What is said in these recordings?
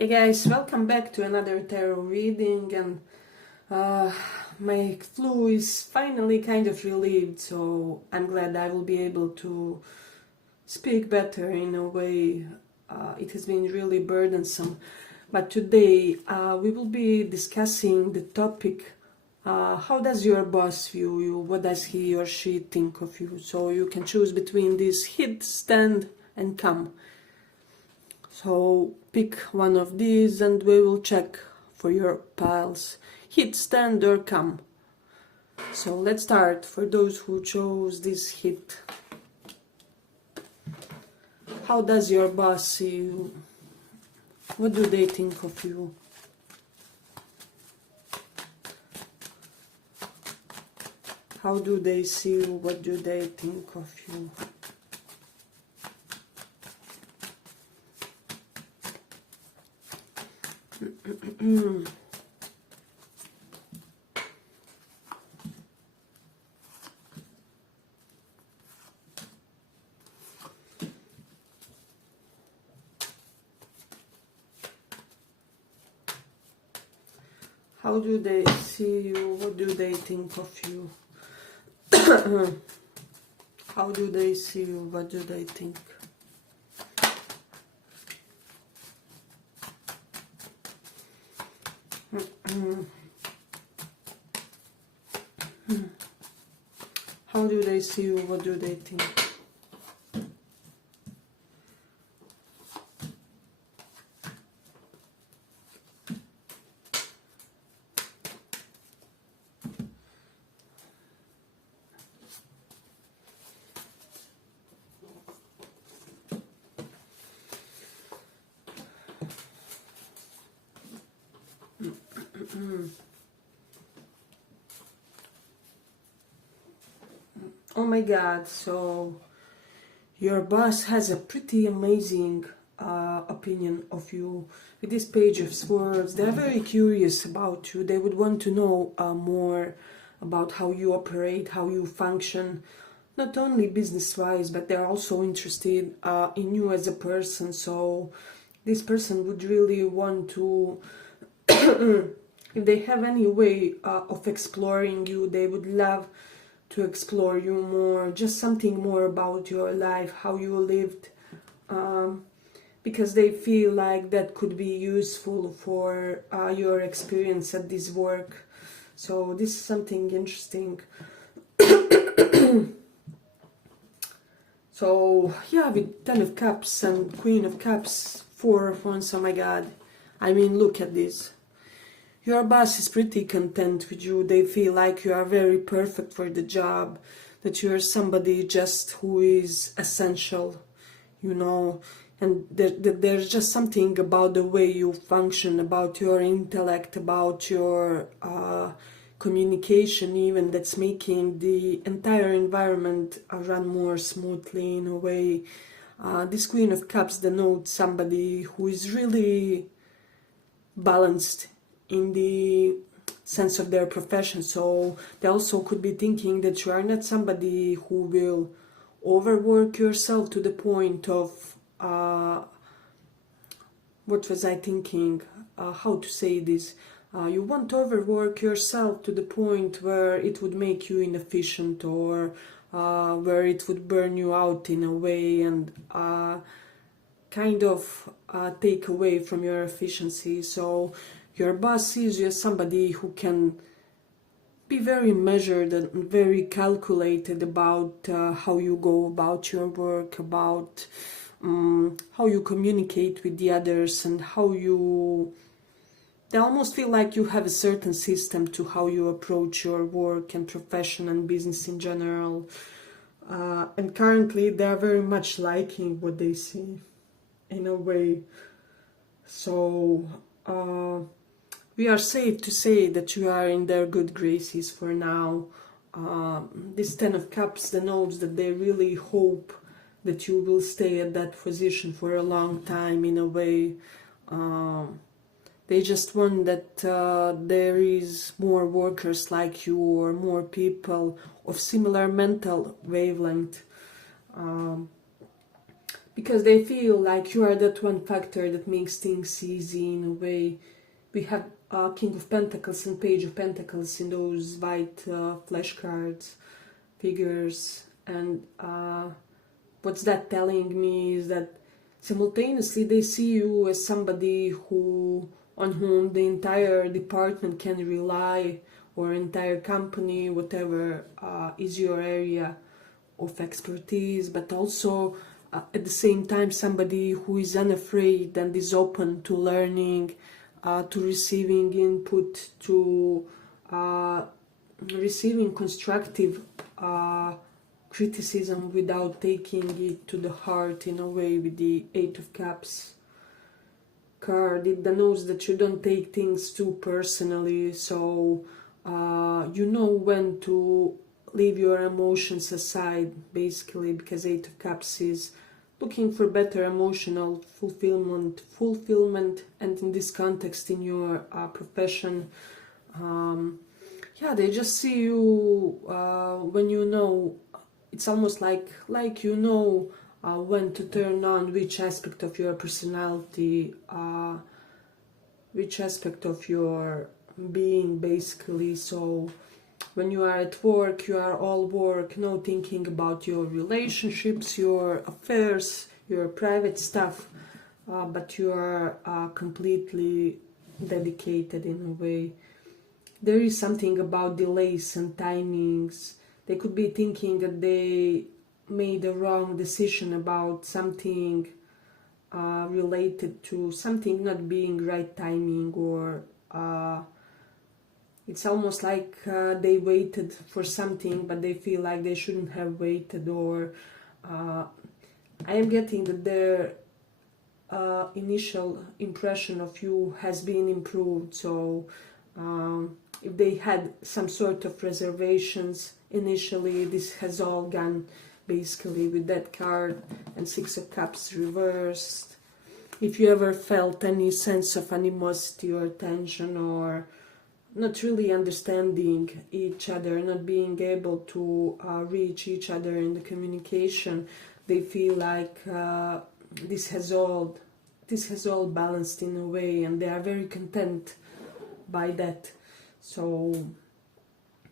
Hey guys, welcome back to another tarot reading, and my flu is finally kind of relieved, so I'm glad I will be able to speak better in a way. It has been really burdensome, but today we will be discussing the topic, how does your boss view you, what does he or she think of you, so you can choose between this hit, stand and come. So pick one of these and we will check for your piles. Hit, stand or come. So let's start. For those who chose this hit. How does your boss see you? What do they think of you? How do they see you? What do they think of you? How do they see you? What do they think of you? How do they see you? What do they think? How do they see you? What do they think? Oh my God, so your boss has a pretty amazing opinion of you. With this page of swords, they're very curious about you. They would want to know more about how you operate, how you function, not only business-wise, but they're also interested in you as a person. So this person would really want to, if they have any way of exploring you, they would love to explore you more, just something more about your life, how you lived, because they feel like that could be useful for your experience at this work. So this is something interesting. So yeah, with 10 of Cups and Queen of Cups, 4 of Wands, oh my God, I mean, look at this. Your boss is pretty content with you. They feel like you are very perfect for the job, that you are somebody just who is essential, you know, and there's just something about the way you function, about your intellect, about your communication even, that's making the entire environment run more smoothly in a way. This Queen of Cups denotes somebody who is really balanced in the sense of their profession. So they also could be thinking that you are not somebody who will overwork yourself to the point of what was I thinking, how to say this, you won't overwork yourself to the point where it would make you inefficient, or where it would burn you out in a way and kind of take away from your efficiency. So your boss sees you as somebody who can be very measured and very calculated about how you go about your work, about how you communicate with the others, and how you... They almost feel like you have a certain system to how you approach your work and profession and business in general. And currently they are very much liking what they see, in a way. So we are safe to say that you are in their good graces for now. This 10 of Cups denotes that they really hope that you will stay at that position for a long time, in a way. They just want that there is more workers like you, or more people of similar mental wavelength. because they feel like you are that one factor that makes things easy in a way. We have King of Pentacles and Page of Pentacles in those white flashcards figures, and what's that telling me is that simultaneously they see you as somebody on whom the entire department can rely, or entire company, whatever is your area of expertise, but also at the same time somebody who is unafraid and is open to learning, to receiving input, to receiving constructive criticism without taking it to the heart in a way. With the Eight of Cups card, it denotes that you don't take things too personally, so you know when to leave your emotions aside, basically, because Eight of Cups is looking for better emotional fulfillment, and in this context, in your profession, yeah, they just see you when you know. It's almost like you know when to turn on which aspect of your personality, which aspect of your being, basically. So when you are at work, you are all work, no thinking about your relationships, your affairs, your private stuff, but you are completely dedicated in a way. There is something about delays and timings. They could be thinking that they made a wrong decision about something related to something not being right timing, or it's almost like they waited for something but they feel like they shouldn't have waited, or I am getting that their initial impression of you has been improved. So if they had some sort of reservations initially, this has all gone basically with that card, and Six of Cups reversed. If you ever felt any sense of animosity or tension, or not really understanding each other, not being able to reach each other in the communication, they feel like this has all balanced in a way, and they are very content by that. So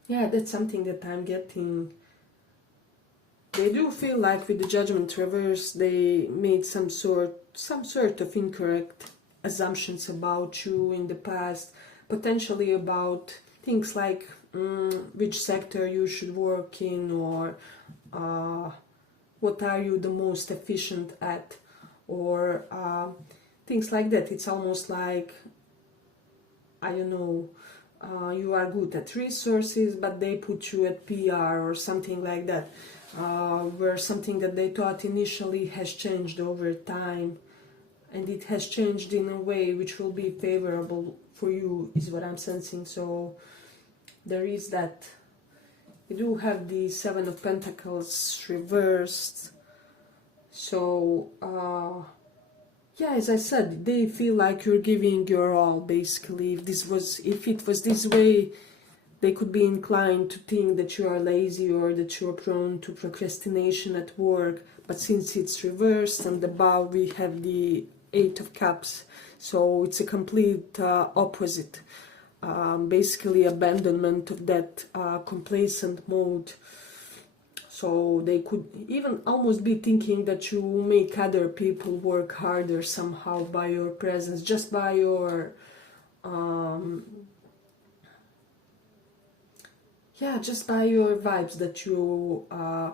yeah, that's something that I'm getting. They do feel like with the Judgment reverse, they made some sort of incorrect assumptions about you in the past, potentially about things like which sector you should work in, or what are you the most efficient at, or things like that. It's almost like, I don't know, you are good at resources, but they put you at PR or something like that, where something that they thought initially has changed over time, and it has changed in a way which will be favorable for you, is what I'm sensing. So there is that. You do have the Seven of Pentacles reversed. So yeah, as I said, they feel like you're giving your all, basically. If it was this way, they could be inclined to think that you are lazy, or that you are prone to procrastination at work. But since it's reversed, and above we have the Eight of Cups, so it's a complete opposite. Basically abandonment of that complacent mode. So they could even almost be thinking that you make other people work harder somehow by your presence, just by your just by your vibes that you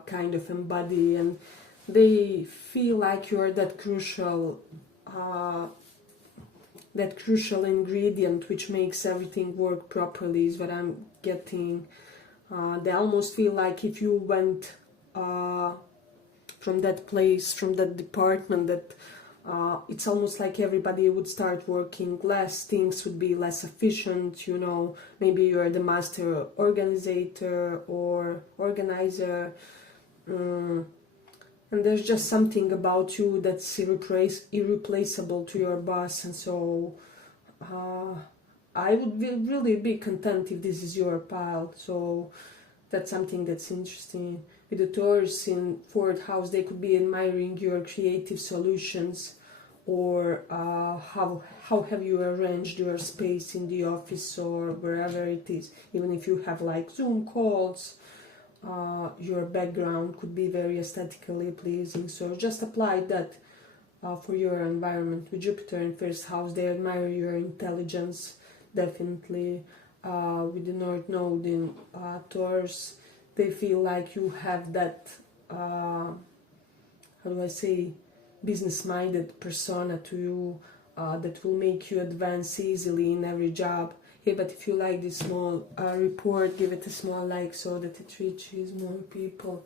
kind of embody, and they feel like you are that crucial ingredient which makes everything work properly, is what I'm getting. They almost feel like if you went from that place, from that department, that it's almost like everybody would start working less, things would be less efficient, you know, maybe you're the master organizer or organizer, and there's just something about you that's irreplaceable to your boss. And so I would really be content if this is your pile. So that's something that's interesting. with the Taurus in 4th house, they could be admiring your creative solutions, or how have you arranged your space in the office or wherever it is. Even if you have like Zoom calls, your background could be very aesthetically pleasing. So just apply that for your environment. With Jupiter in 1st house, they admire your intelligence, definitely. With the North Node in Taurus, they feel like you have that, how do I say, business-minded persona to you that will make you advance easily in every job. Hey, but if you like this small report, give it a small like so that it reaches more people.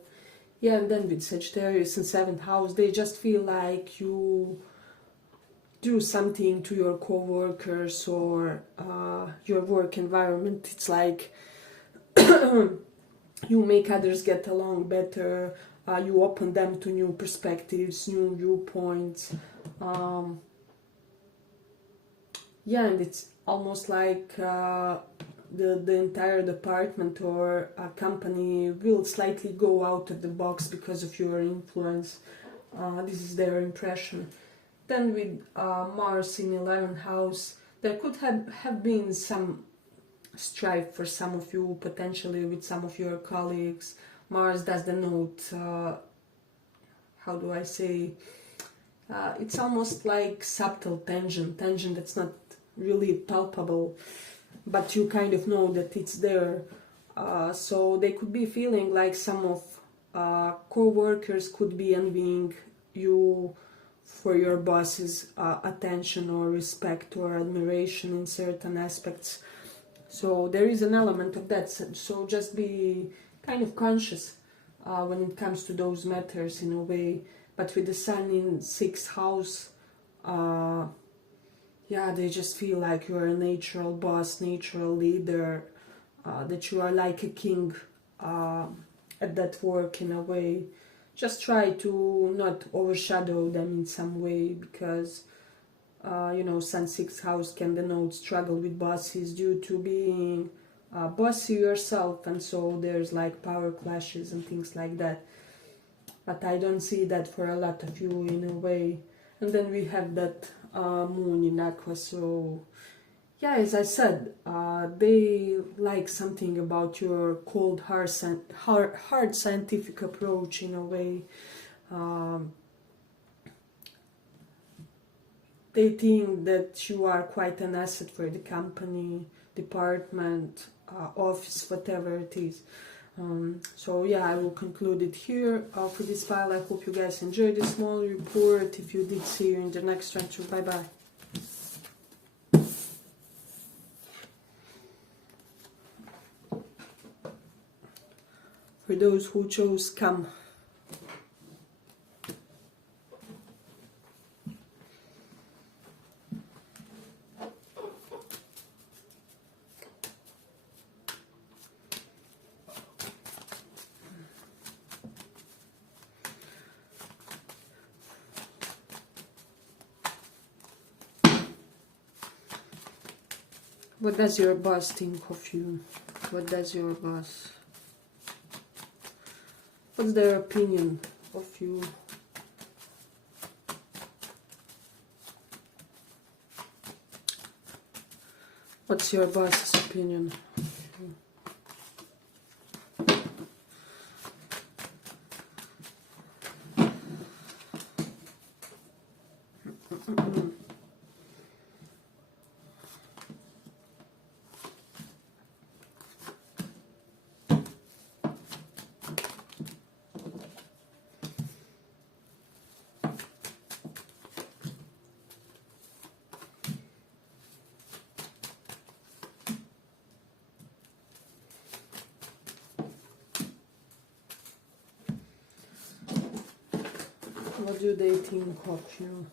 Yeah, and then with Sagittarius in 7th house, they just feel like you do something to your co-workers or your work environment. It's like you make others get along better, you open them to new perspectives, new viewpoints. Yeah, and it's almost like the entire department or a company will slightly go out of the box because of your influence. This is their impression. Then with Mars in 11th house, there could have been some strife for some of you, potentially with some of your colleagues. Mars does denote, how do I say, it's almost like subtle tension that's not really palpable, but you kind of know that it's there. So they could be feeling like some of co-workers could be envying you for your boss's attention or respect or admiration in certain aspects. So there is an element of that. So just be kind of conscious when it comes to those matters in a way. But with the Sun in 6th house, yeah, they just feel like you're a natural boss, natural leader, that you are like a king at that work in a way. Just try to not overshadow them in some way, because you know, Sun 6th house can denote struggle with bosses due to being bossy yourself, and so there's like power clashes and things like that. But I don't see that for a lot of you in a way. And then we have that moon in Aqua, so yeah, as I said, they like something about your cold, hard scientific approach in a way. They think that you are quite an asset for the company, department, office, whatever it is. So yeah, I will conclude it here for this file. I hope you guys enjoyed this small report. If you did, see you in the next transfer. Bye bye. For those who chose come. What does your boss think of you? What does your boss? What's their opinion of you? What's your boss's opinion of you? What do they think of you?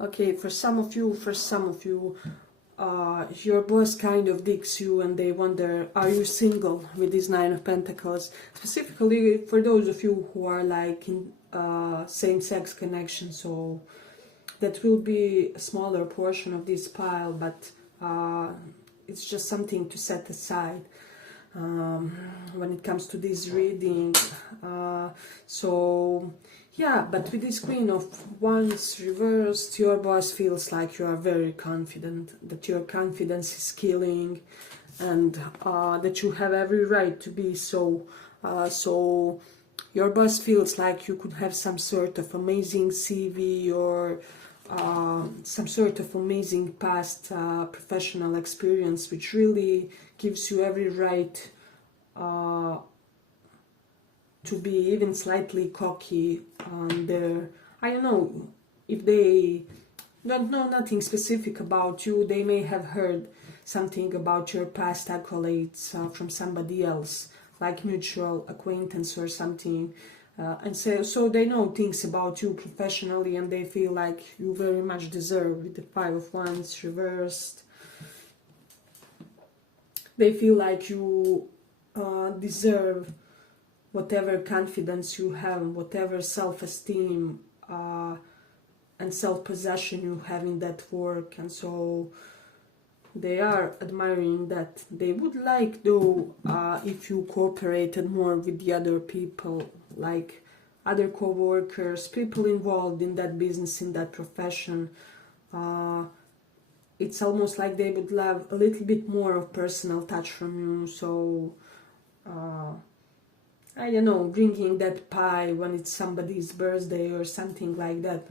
Okay, for some of you, your boss kind of digs you and they wonder, are you single, with this Nine of Pentacles? Specifically for those of you who are like in same-sex connection, so that will be a smaller portion of this pile, but it's just something to set aside when it comes to this reading. So yeah, but with this Queen of Wands reversed, your boss feels like you are very confident, that your confidence is killing, and that you have every right to be so. So your boss feels like you could have some sort of amazing CV or some sort of amazing past professional experience, which really gives you every right to be even slightly cocky on their, I don't know, if they don't know nothing specific about you, they may have heard something about your past accolades from somebody else, like mutual acquaintance or something, and so they know things about you professionally, and they feel like you very much deserve. With the Five of Wands reversed, they feel like you deserve whatever confidence you have, whatever self-esteem and self-possession you have in that work, and so they are admiring that. They would like, though, if you cooperated more with the other people, like other co-workers, people involved in that business, in that profession. It's almost like they would love a little bit more of personal touch from you. So I don't know, bringing that pie when it's somebody's birthday or something like that,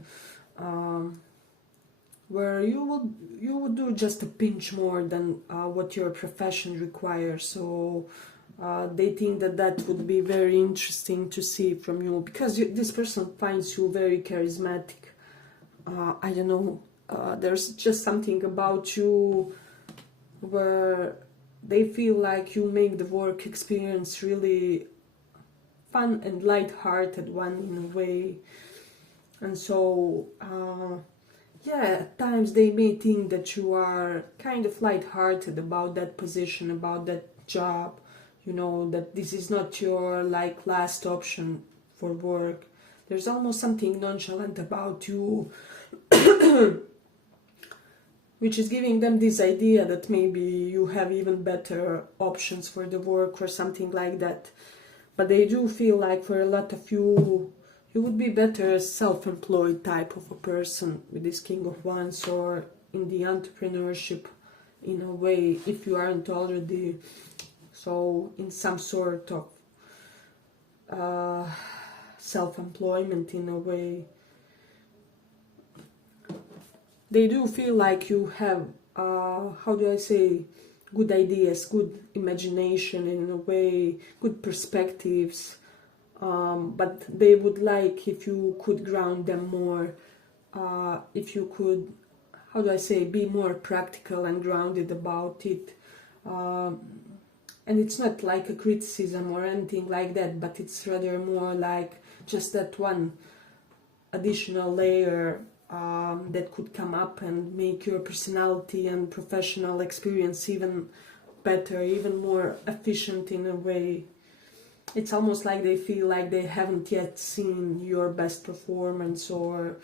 where you would do just a pinch more than what your profession requires. So they think that that would be very interesting to see from you, because this person finds you very charismatic. I don't know, there's just something about you where they feel like you make the work experience really fun and light-hearted one in a way. And so yeah, at times they may think that you are kind of light-hearted about that position, about that job, you know, that this is not your like last option for work. There's almost something nonchalant about you which is giving them this idea that maybe you have even better options for the work or something like that. But they do feel like for a lot of you, you would be better as self-employed type of a person with this King of Wands, or in the entrepreneurship in a way, if you aren't already. So in some sort of self-employment in a way. They do feel like you have, how do I say, good ideas, good imagination in a way, good perspectives, but they would like if you could ground them more, if you could, how do I say, be more practical and grounded about it. And it's not like a criticism or anything like that, but it's rather more like just that one additional layer that could come up and make your personality and professional experience even better, even more efficient in a way. It's almost like they feel like they haven't yet seen your best performance, or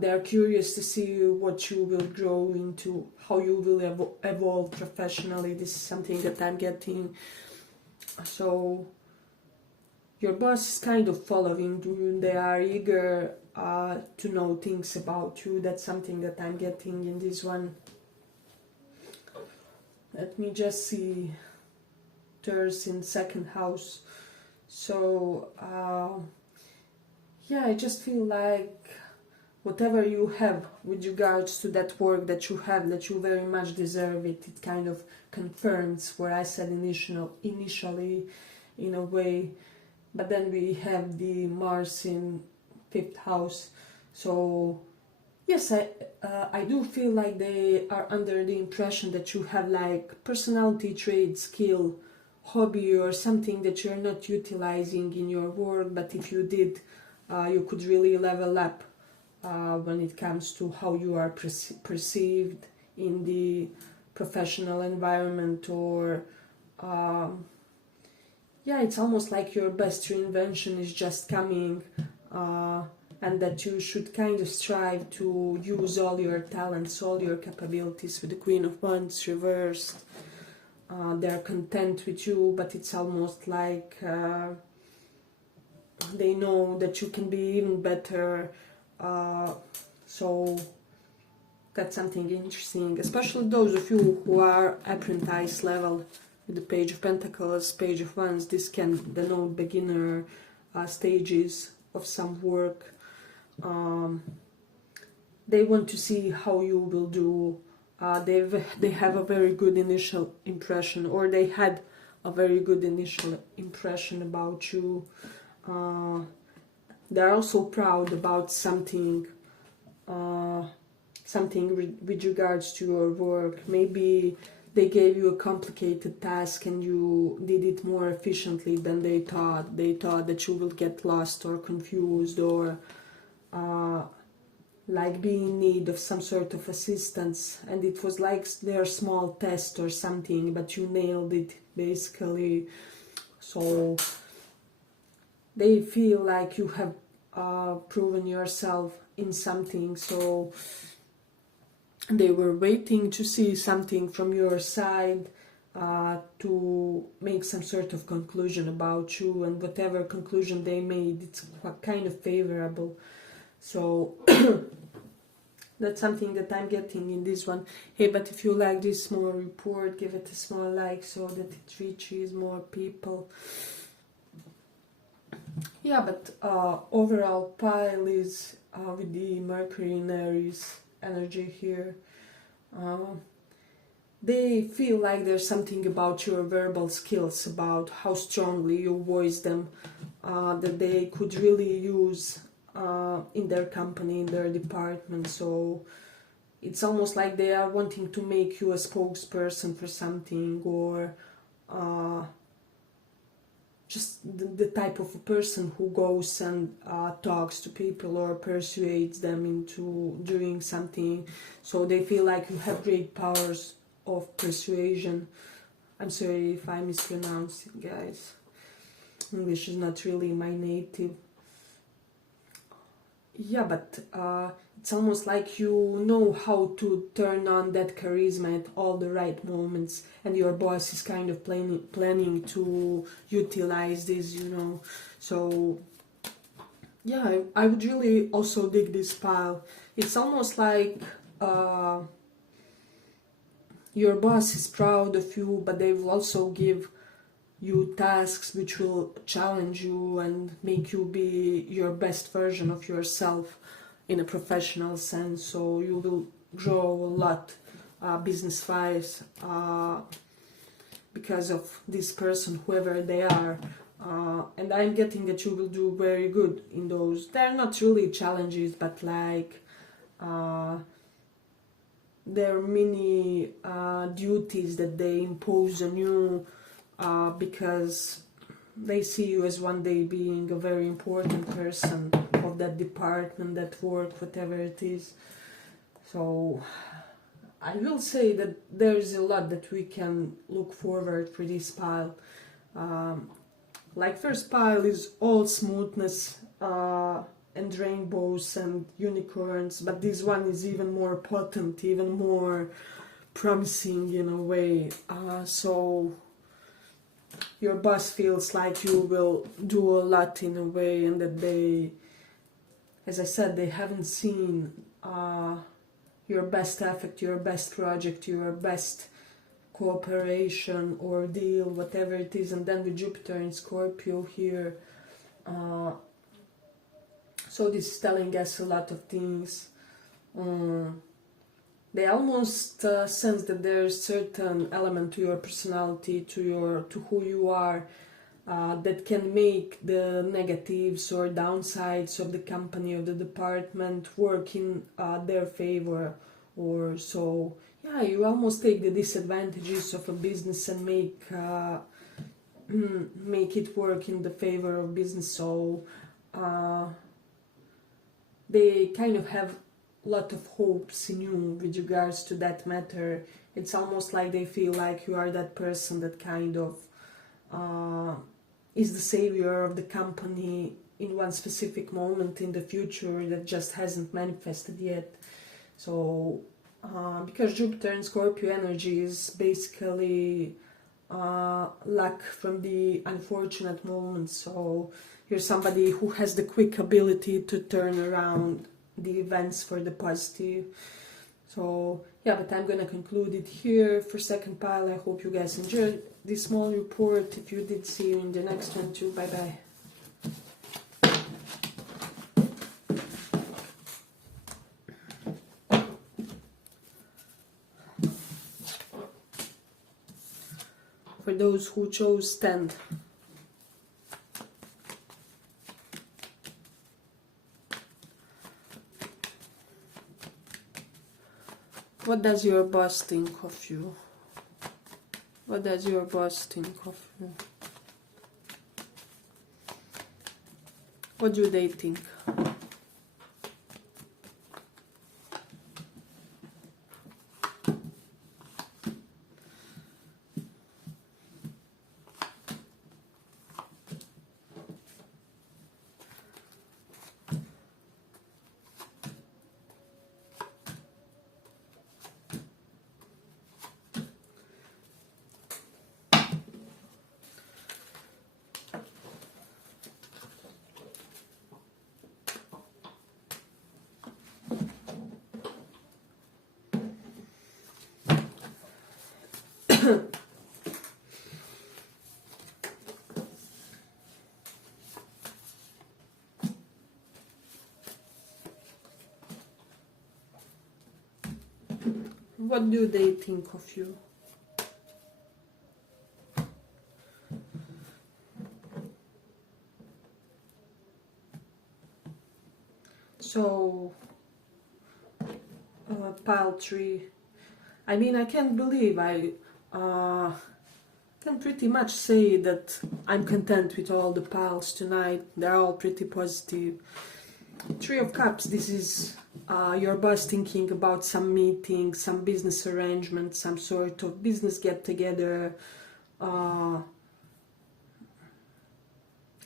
they're curious to see what you will grow into, how you will evolve professionally. This is something that I'm getting. So your boss is kind of following you. They are eager to know things about you. That's something that I'm getting in this one. Let me just see. There's in second house. So yeah, I just feel like whatever you have with regards to that work that you have, that you very much deserve it. It kind of confirms what I said initially in a way. But then we have the Mars in 5th house. So yes, I do feel like they are under the impression that you have like personality trait, skill, hobby, or something that you're not utilizing in your work, but if you did, you could really level up when it comes to how you are perceived in the professional environment, or yeah, it's almost like your best reinvention is just coming, and that you should kind of strive to use all your talents, all your capabilities. With the Queen of Wands reversed, they're content with you, but it's almost like they know that you can be even better. So that's something interesting, especially those of you who are apprentice level. With the Page of Pentacles, Page of Wands, this can denote beginner stages of some work. They want to see how you will do. They have a very good initial impression, or they had a very good initial impression about you. They're also proud about something, with regards to your work. Maybe they gave you a complicated task and you did it more efficiently than they thought. They thought that you will get lost or confused, or like be in need of some sort of assistance, and it was like their small test or something, but you nailed it basically. So they feel like you have proven yourself in something, so they were waiting to see something from your side, to make some sort of conclusion about you, and whatever conclusion they made, it's kind of favorable. So that's something that I'm getting in this one. Hey, but if you like this small report, give it a small like so that it reaches more people. Yeah, but overall pile is with the Mercury in Aries energy here. They feel like there's something about your verbal skills, about how strongly you voice them, that they could really use in their company, in their department. So it's almost like they are wanting to make you a spokesperson for something, or just the type of a person who goes and talks to people or persuades them into doing something. So they feel like you have great powers of persuasion. I'm sorry if I mispronounce it, guys. English is not really my native. Yeah, but it's almost like you know how to turn on that charisma at all the right moments, and your boss is kind of planning to utilize this, you know. So yeah, I would really also dig this pile. It's almost like your boss is proud of you, but they will also give you tasks which will challenge you and make you be your best version of yourself in a professional sense. So you will grow a lot business-wise because of this person, whoever they are. And I'm getting that you will do very good in those. They're not really challenges, but like there are many duties that they impose on you, because they see you as one day being a very important person of that department, that work, whatever it is. So I will say that there is a lot that we can look forward for this pile. Like first pile is all smoothness and rainbows and unicorns, but this one is even more potent, even more promising in a way. So your boss feels like you will do a lot in a way, and that they, as I said, they haven't seen your best effort, your best project, your best cooperation or deal, whatever it is. And then with Jupiter in Scorpio here, so this is telling us a lot of things. They almost sense that there's certain element to your personality, to who you are, that can make the negatives or downsides of the company or the department work in their favor. Or so, yeah, you almost take the disadvantages of a business and make it work in the favor of business. So they kind of have lot of hopes in you with regards to that matter. It's almost like they feel like you are that person that kind of is the savior of the company in one specific moment in the future that just hasn't manifested yet. So because Jupiter and Scorpio energy is basically luck from the unfortunate moments, so you're somebody who has the quick ability to turn around the events for the positive. So yeah, but I'm gonna conclude it here for second pile. I hope you guys enjoyed this small report. If you did, see you in the next one too. Bye bye. For those who chose stand. What does your boss think of you? What does your boss think of you? What do they think? What do they think of you? So, pile 3. I mean, I can't believe I can pretty much say that I'm content with all the piles tonight. They're all pretty positive. 3 of Cups, this is your boss thinking about some meeting, some business arrangement, some sort of business get-together. I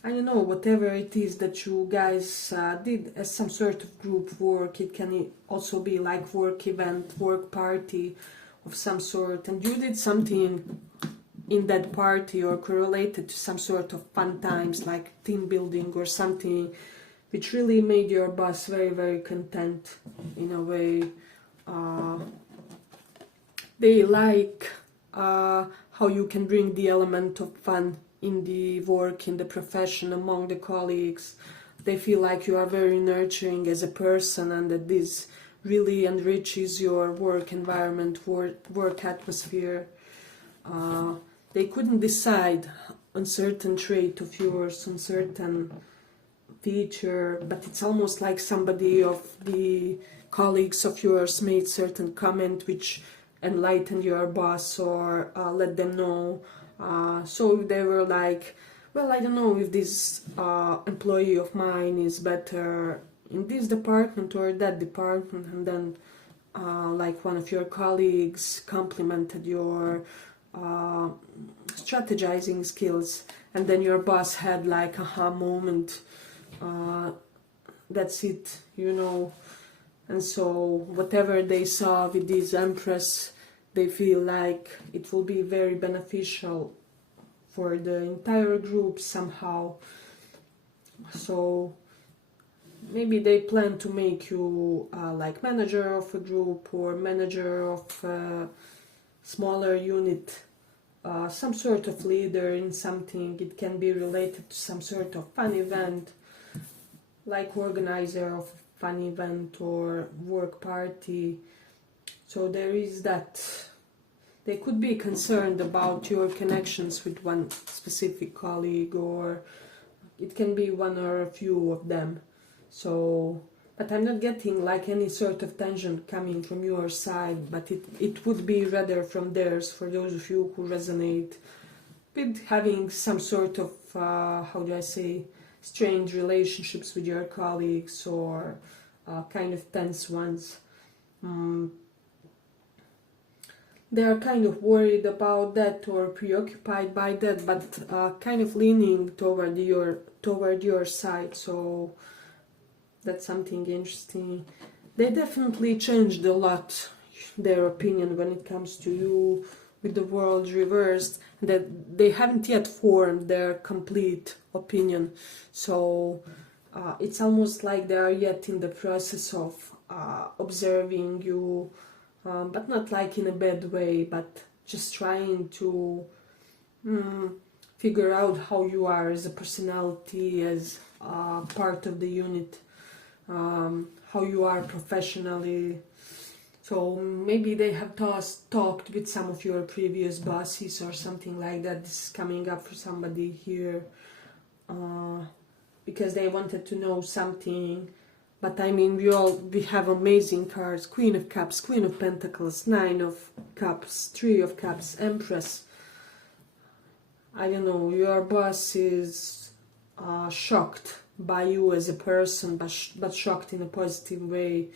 don't know, whatever it is that you guys did as some sort of group work. It can also be like work event, work party of some sort, and you did something in that party or correlated to some sort of fun times like team building or something, which really made your boss very, very content in a way. They like how you can bring the element of fun in the work, in the profession, among the colleagues. They feel like you are very nurturing as a person and that this really enriches your work environment, work atmosphere. They couldn't decide on certain trait of yours, on certain feature, but it's almost like somebody of the colleagues of yours made certain comment which enlightened your boss or let them know. So they were like, well, I don't know if this employee of mine is better in this department or that department, and then like one of your colleagues complimented your strategizing skills, and then your boss had like aha moment. That's it, you know. And so whatever they saw with this Empress, they feel like it will be very beneficial for the entire group somehow. So maybe they plan to make you like manager of a group or manager of a smaller unit, some sort of leader in something. It can be related to some sort of fun event, like organizer of a fun event or work party. So there is that. They could be concerned about your connections with one specific colleague, or it can be one or a few of them. So, but I'm not getting like any sort of tension coming from your side, but it would be rather from theirs, for those of you who resonate with having some sort of, how do I say, strange relationships with your colleagues, or kind of tense ones. They are kind of worried about that or preoccupied by that, but kind of leaning toward your side. So that's something interesting. They definitely changed a lot their opinion when it comes to you, with the world reversed, that they haven't yet formed their complete opinion. So it's almost like they are yet in the process of observing you, but not like in a bad way, but just trying to figure out how you are as a personality, as part of the unit, how you are professionally. So maybe they have talked with some of your previous bosses or something like that. This is coming up for somebody here, because they wanted to know something. But I mean, we have amazing cards: Queen of Cups, Queen of Pentacles, Nine of Cups, Three of Cups, Empress. I don't know, your boss is shocked by you as a person, but shocked in a positive way.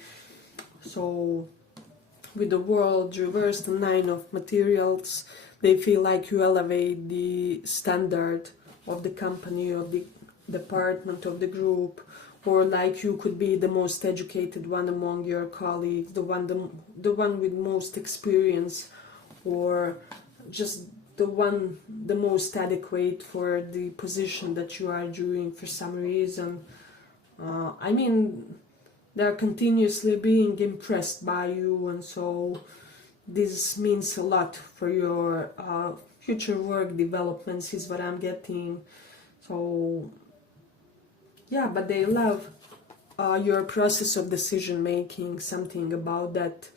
So with the world reversed, the Nine of Materials, they feel like you elevate the standard of the company, of the department, of the group, or like you could be the most educated one among your colleagues, the one with most experience, or just the most adequate for the position that you are doing for some reason. I mean, they're continuously being impressed by you, and so this means a lot for your future work developments, is what I'm getting. So yeah, but they love your process of decision making, something about that.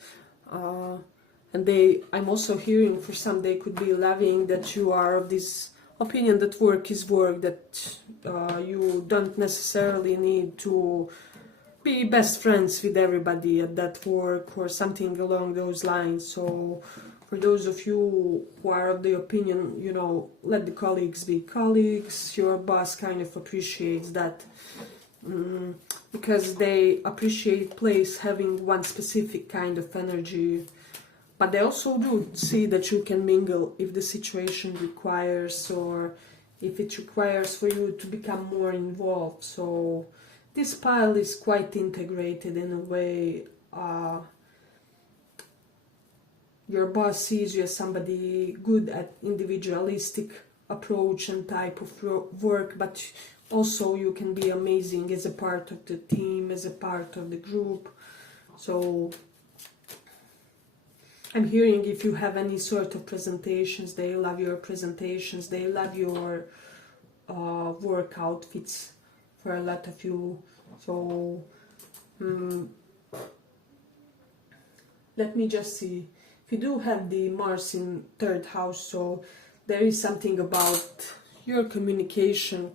And I'm also hearing for some, they could be loving that you are of this opinion that work is work, that you don't necessarily need to be best friends with everybody at that work or something along those lines. So for those of you who are of the opinion, let the colleagues be colleagues, your boss kind of appreciates that, because they appreciate place having one specific kind of energy. But they also do see that you can mingle if the situation requires, or if it requires for you to become more involved. So this pile is quite integrated in a way. Your boss sees you as somebody good at individualistic approach and type of work, but also you can be amazing as a part of the team, as a part of the group. So I'm hearing if you have any sort of presentations, they love your presentations, they love your work outfits for a lot of you. So let me just see. If you do have the Mars in 3rd house, so there is something about your communication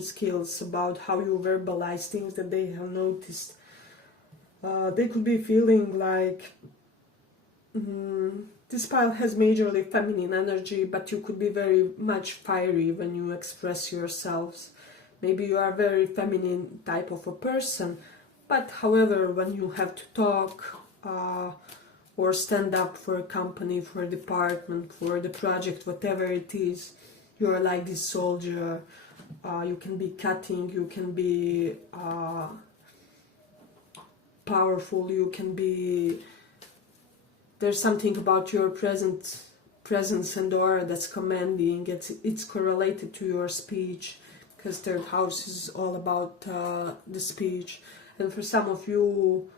skills, about how you verbalize things that they have noticed. They could be feeling like this pile has majorly feminine energy, but you could be very much fiery when you express yourselves. Maybe you are a very feminine type of a person, but however, when you have to talk or stand up for a company, for a department, for the project, whatever it is, you're like this soldier. You can be cutting, you can be powerful, you can be... There's something about your presence and aura that's commanding. It's correlated to your speech, because 3rd house is all about the speech. And for some of you,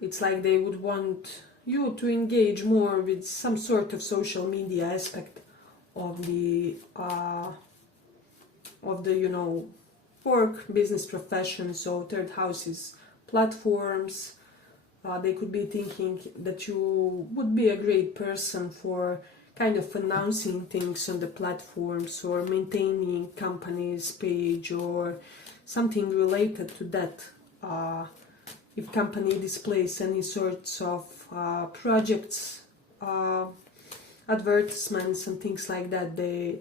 it's like they would want you to engage more with some sort of social media aspect of the work, business, profession. So 3rd house is platforms. They could be thinking that you would be a great person for kind of announcing things on the platforms, or maintaining company's page, or something related to that. If company displays any sorts of projects, advertisements and things like that, they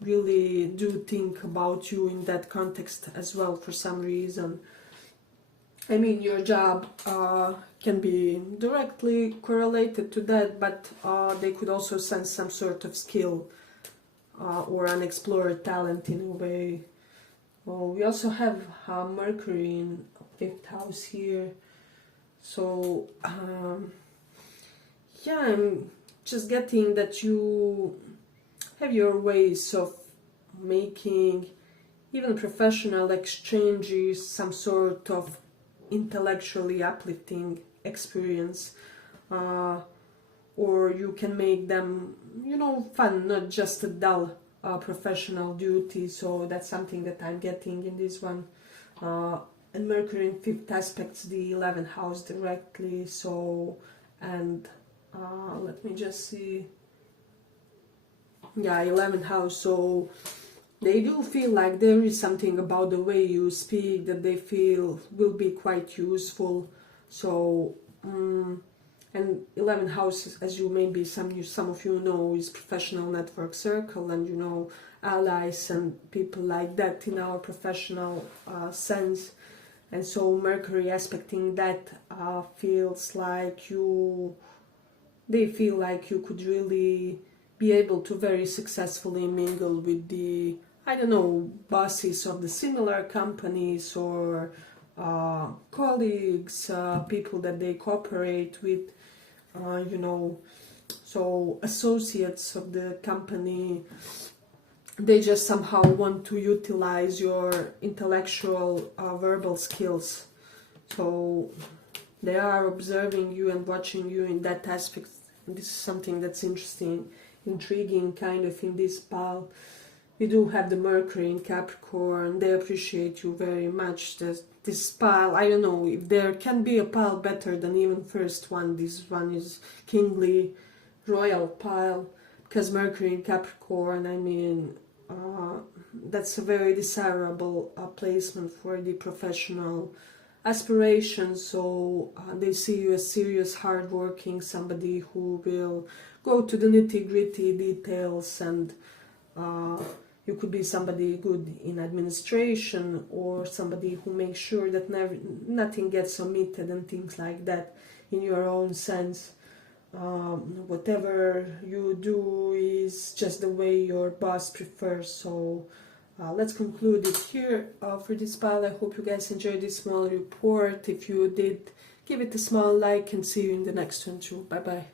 really do think about you in that context as well for some reason. I mean, your job can be directly correlated to that, but they could also sense some sort of skill or unexplored talent in a way. Oh, we also have Mercury in 5th house here. So, yeah, I'm just getting that you have your ways of making even professional exchanges some sort of intellectually uplifting experience, or you can make them, you know, fun, not just a dull professional duty. So that's something that I'm getting in this one. And Mercury in 5th aspects the 11th house directly. So, and let me just see. Yeah, 11th house. So they do feel like there is something about the way you speak that they feel will be quite useful. So, and 11th house, as you maybe some of you know, is professional network circle, and you know, allies and people like that in our professional sense. And so Mercury aspecting that feels like they feel like you could really be able to very successfully mingle with the, I don't know, bosses of the similar companies, or colleagues, people that they cooperate with, you know, so associates of the company. They just somehow want to utilize your intellectual verbal skills. So they are observing you and watching you in that aspect. This is something that's interesting, intriguing kind of in this pile. We do have the Mercury in Capricorn. They appreciate you very much. This pile, I don't know if there can be a pile better than even first one. This one is kingly, royal pile, because Mercury in Capricorn, I mean, that's a very desirable placement for the professional aspirations. So they see you as serious, hardworking, somebody who will go to the nitty-gritty details, and you could be somebody good in administration, or somebody who makes sure that nothing gets omitted and things like that in your own sense. Whatever you do is just the way your boss prefers. So let's conclude it here for this pile. I hope you guys enjoyed this small report. If you did, give it a small like, and see you in the next one too. Bye bye.